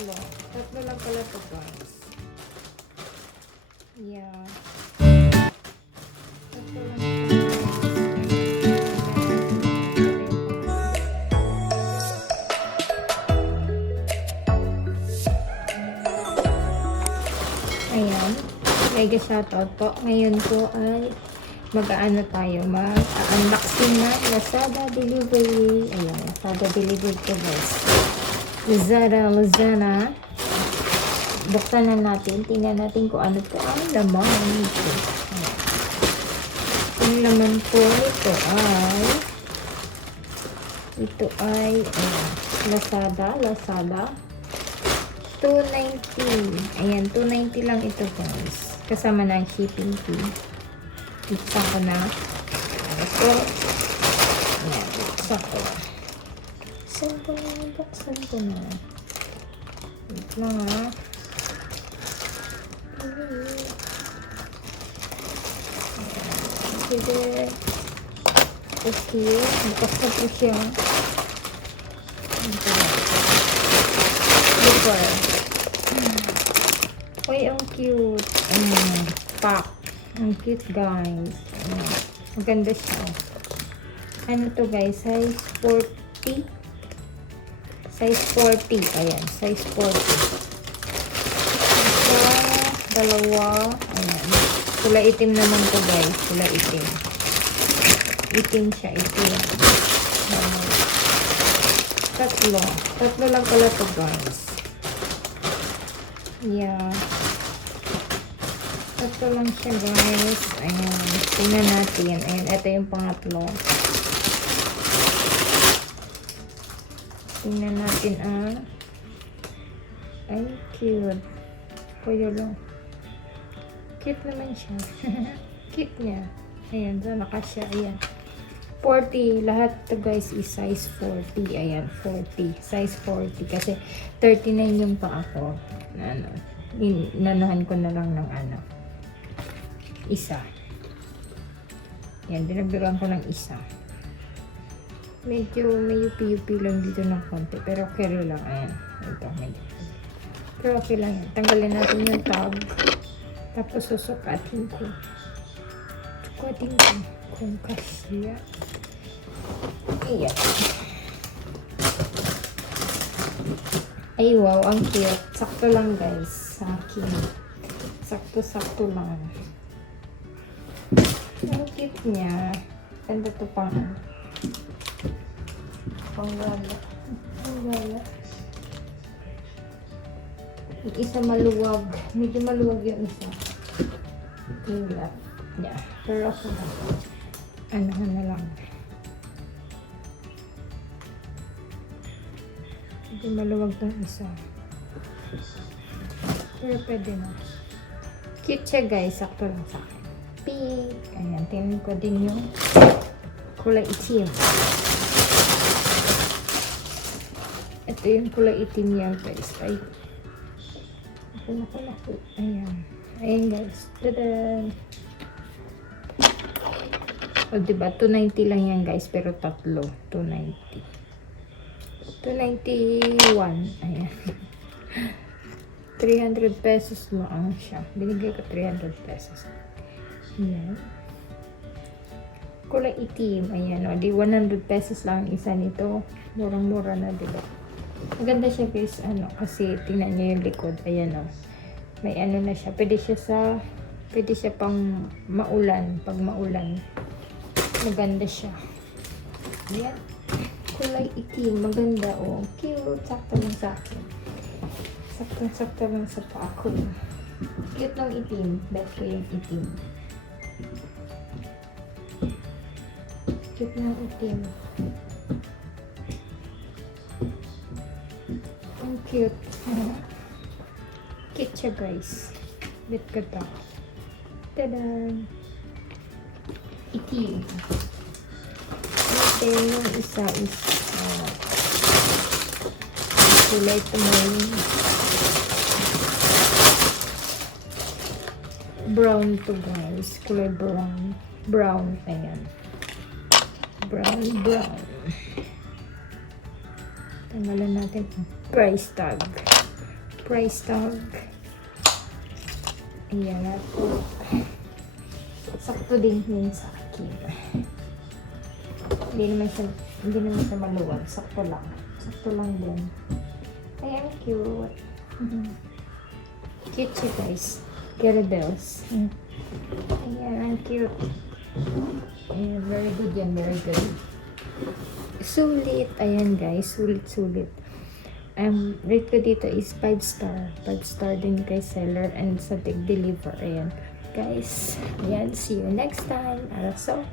Tatlo. Tatlo lang pala to, guys. Yeah. Tatlo lang siya, guys. Ayan. Mega shoutout po. Ngayon po ay mag-aano tayo, mag-unboxing na Lazada delivery. Ayan, Lazada delivery po, guys. Lazada. Buksan na natin. Tingnan natin kung ano po ang laman nito. Ayan. Ang laman po ito ay Lazada. 290. Ayan, 290 lang ito, guys. Kasama na ang shipping fee. Buksan ko na. Ito. Ayan, buksan ko. Buksan ko na. Wait lang, ha. Sige. Okay. Bukas na po siya. Super. Uy, ang cute. Pack. Ang cute, guys. Maganda siya. Ano to, guys? Size 40. Size 40. Ayan. Size 40. Isa, dalawa. Ayan. Kulay itim naman to, guys. Kulay itim. Itim siya. Itim. Tatlo. Tatlo lang pala to, guys. Yeah. Tatlo lang siya, guys. Ayan. Tingnan natin. Ayan. Ito yung pangatlo. Tingnan natin, ay, cute. Kuya lang. Cute naman siya. Cute niya. Ayan. Sana siya. Ayan. 40. Lahat to, guys, is size 40. Ayan. 40. Size 40. Kasi 39 yung pa ako. Nanahan ko na lang ng isa. Yan, dinagdagan ko ng isa. Medyo may yupi-yupi lang dito ng konti. Pero okay lang. Ayan. Ito, medyo. Pero okay lang yan. Tanggalin natin yung tag. Tapos susukatin ko. Kung kasya. Ayan. Ay, wow. Ang cute. Sakto lang, guys. Sa akin. Sakto lang. Ang cute niya. Ganda to pang gala. Yung isa maluwag. Medyo maluwag yung isa. Tingnan. Yeah. Pero ako na. Anahan na lang. Medyo maluwag tong isa. Pero pwede na. Cute siya, guys. Sakto lang sa akin. Pink. Ayan. Tingnan ko din yung kulay itim. Ito yung kulay itim niya, guys. Ay. Naku. Ayan. Ayan, guys. Tada! O, diba? 290 lang yan, guys. Pero tatlo. 290. 291. Ayan. 300 pesos lang siya. Binigay ko 300 pesos. Ayan. Kulay itim. Ayan, o. Di 100 pesos lang isa nito. Murang-mura na, diba? Maganda siya, guys. Kasi tingnan niyo yung likod. Ayan, o. May na siya. Pwede siya pang maulan. Pag maulan. Maganda siya. Ayan. Kulay itim. Maganda, o. Cute. Sakto lang sa akin. Sakto lang sa paa ko. Cute ng itim. Bet ko yung itim. Cute ng itim. Ang cute. Cute siya, guys. Bet ko to. Tada! Itim. Then, yung isa is kulay tumoy. Brown to, guys. Kulay brown. Brown. Ayan. Brown. Tanggalan natin ang price tag. price tag. Ayan na po. Sakto din yun sa akin. Hindi naman siya maluwag. Sakto lang. Sakto lang din. Ay, ang cute. Cute siya, guys. Carabels. Ayan, ang cute. Ayan, very good yan. Very good. Sulit. Ayan, guys. Sulit. Rate ko dito is 5 star. 5 star din kay seller and sa deliver. Ayan. Guys, ayan. See you next time. Araso.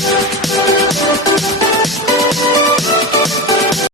Thank you.